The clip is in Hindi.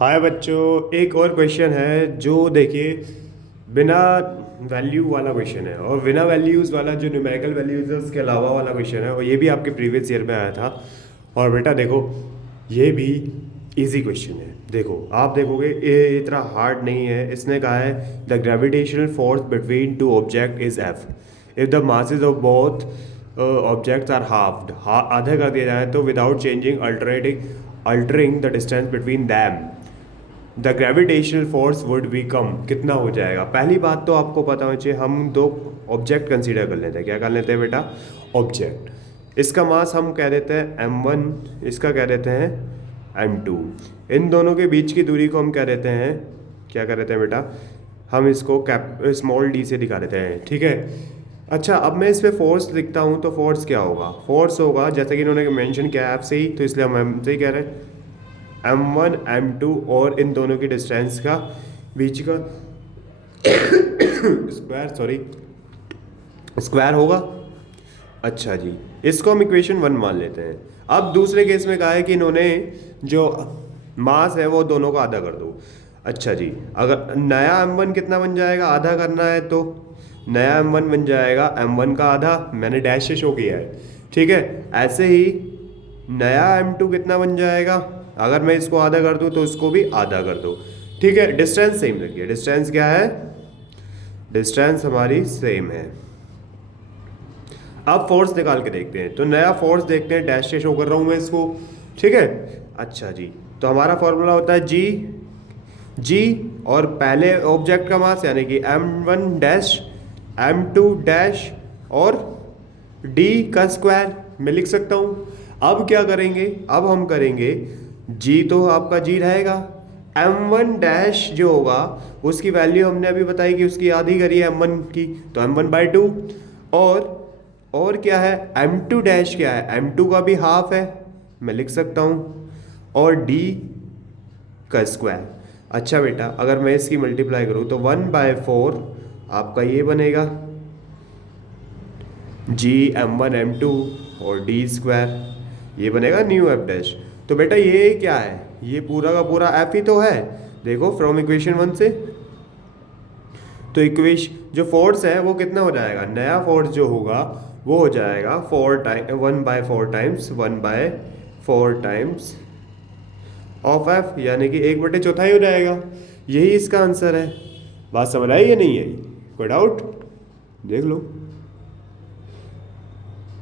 हाय बच्चों, एक और क्वेश्चन है जो देखिए बिना वैल्यू वाला क्वेश्चन है और बिना वैल्यूज़ वाला जो न्यूमेरिकल वैल्यूज़ है उसके अलावा वाला क्वेश्चन है और ये भी आपके प्रीवियस ईयर में आया था। और बेटा देखो, ये भी इजी क्वेश्चन है। देखो आप देखोगे ये इतना हार्ड नहीं है। इसने कहा है the gravitational force between two object is F if the masses of both objects are halved, आधा कर दिया जाए तो without changing altering the distance between them the gravitational force would be कम, कितना हो जाएगा। पहली बात तो आपको पता होना चाहिए, हम दो ऑब्जेक्ट कंसीडर कर लेते हैं। क्या कर लेते हैं बेटा? ऑब्जेक्ट। इसका मास हम कह देते हैं m1, इसका कह देते हैं m2। इन दोनों के बीच की दूरी को हम कह देते हैं, क्या कह देते हैं बेटा? हम इसको कैप स्मॉल d से दिखा देते हैं, ठीक है। अच्छा, अब मैं इस पे फोर्स लिखता हूँ तो फोर्स क्या होगा? फोर्स होगा जैसे कि इन्होंने मेंशन किया ऐप से ही, तो इसलिए हम एम से ही कह रहे हैं m1 m2 और इन दोनों की डिस्टेंस का बीच का स्क्वायर, सॉरी स्क्वायर होगा। अच्छा जी, इसको हम इक्वेशन 1 मान लेते हैं। अब दूसरे केस में कहा है कि इन्होंने जो मास है वो दोनों का आधा कर दो। अच्छा जी, अगर नया m1 कितना बन जाएगा, आधा करना है तो नया m1 बन जाएगा m1 का आधा, मैंने डैश से शो किया है, ठीक है। ऐसे ही नया m2 कितना बन जाएगा, अगर मैं इसको आधा कर दूं तो इसको भी आधा कर दो, ठीक है। डिस्टेंस सेम रखिए। डिस्टेंस क्या है? डिस्टेंस हमारी सेम है। अब फोर्स निकाल के देखते हैं, तो नया फोर्स देखते हैं, डैश से शो कर रहा हूं मैं इसको, ठीक है। अच्छा जी, तो हमारा फॉर्मूला होता है जी और पहले ऑब्जेक्ट का मास यानी कि m1 डैश m2 डैश और d का स्क्वायर मैं लिख सकता हूँ। अब क्या करेंगे? अब हम करेंगे g, तो आपका g रहेगा, m1 डैश जो होगा उसकी वैल्यू हमने अभी बताई कि उसकी आधी करी है m1 की, तो m1/2। और क्या है? m2 डैश क्या है? m2 का भी हाफ है, मैं लिख सकता हूँ, और d का स्क्वायर। अच्छा बेटा, अगर मैं इसकी मल्टीप्लाई करूँ तो 1/4 आपका ये बनेगा जी m1 m2 और d स्क्वायर, ये बनेगा न्यू एफ डैश। तो बेटा ये क्या है? ये पूरा का पूरा एफ ही तो है, देखो फ्रॉम इक्वेशन 1 से। तो इक्वेशन जो फोर्स है वो कितना हो जाएगा? नया फोर्स जो होगा वो हो जाएगा 1/4 टाइम्स 1/4 टाइम्स ऑफ एफ, यानी कि 1/4 हो जाएगा। यही इसका आंसर है। बात समझ आई या नहीं आई? कोई डाउट? देख लो।